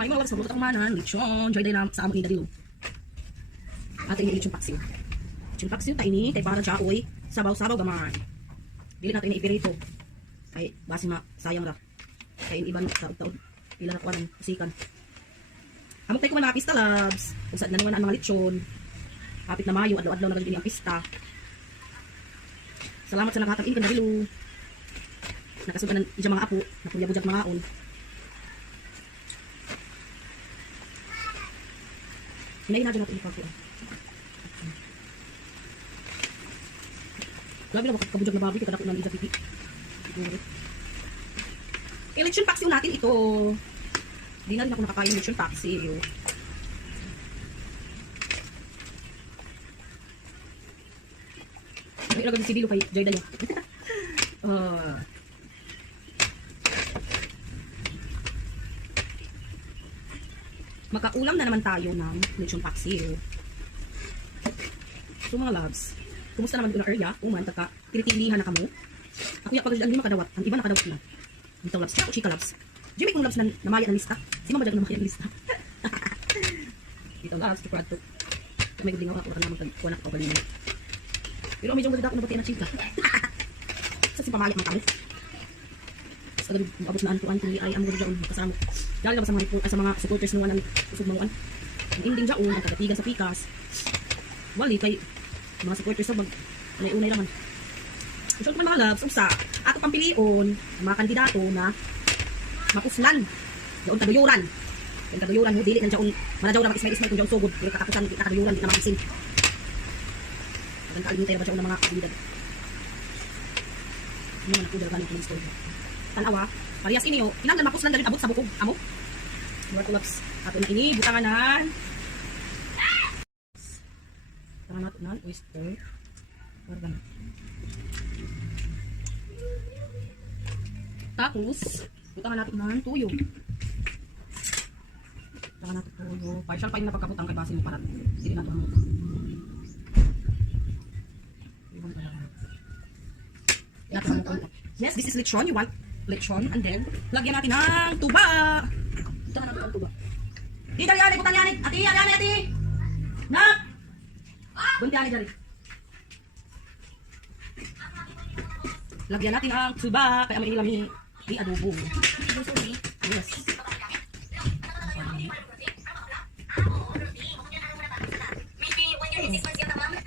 May mga wagas magluto manan, lechon, joy day na sa among ida dilo. Ato ini lechon paksiw. Lechon paksiw ta ini kay para chaoy, sabaw-sabaw gaman. Dili nato ini ipirito. Kay basi ma sayang ra. Kay iban taud-taud pila na kuan sikan. Amok tay ko man mga pista labs. Usad na naman ang mga lechon. Kapit na Mayo, adlaw-adlaw na gani ang pista. Salamat sa naghatag ikan dilo. Nakasugan ng mga apo, napulyabujag mga aon. Hinayin na dyan natin ipag ko. Grabe lang kabujag na baboy, kita dako ng isa pipi. Lechon paksiw natin ito. Hindi na rin ako nakakain lechon paksiw. May ilagay si Dilo kay Jayda niya. Magkaulam na naman tayo ng lechon paksiw. So mga loves, kumusta naman doon ang area? Uman, tagka-tinitilihan na kamo. Ako yung pag-daan hindi makadawat. Ang iba nakadawat na. Dito loves, kaya ako chika loves. Jimmy kong loves na namaya ng lista. Si mama dag namaya ng lista. Dito loves, tukrad to. May guding ako na magkuha na kapagaling. Pero medyo maganda ako na bati na chika. Sa si pamaya ang kami. Sa gabi, abot na antuan kung ay among dyan kasama. Dahil na ba sa mga supporters naman ang usog manuan. Ang ending dyan, ang kagatigan sa pikas. Wali kay mga supporters sa bag. Unay-unay naman. So kung mga loves, usa, ato pang pilion, mga kandidato na mapuslan. Doon kaduyuran. Yung kaduyuran mo, dili na dyan, manajaw na mag-ismay-ismay kung dyan sugod. Pero katapusan, kaduyuran, di na makisin. Maganda kalimutay na ba dyan ng mga kabilidad. Ano na nakudal galing kong story. Tanawa, parehas ini o, kinanggan mapuslan na rin abot sa bukog. Amo? Mga kulaps, ato na ini, butanganan. Butangan natin na, oyster. Organ. Tapos, butangan natin ng tuyo. Butangan natin tuyo. Partial pa yung napagkaputang kay basin mo parat. Hindi na ito ang yes, this is lechon. You want lechon and then lagyan natin ng tuba. Butangan natin ang tuba. Di dali ani, butan yani. Ati, ani, ati. Na. Bunti ani dali. Lagyan natin ang tuba kaya may ilami i-adobo. Yes.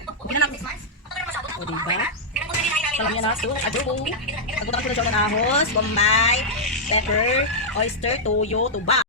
Okay na natin. O diba? Salam yan na so, adobo. Nagutak ko na siya ng ahos, bombay, pepper, oyster, toyo, tuba.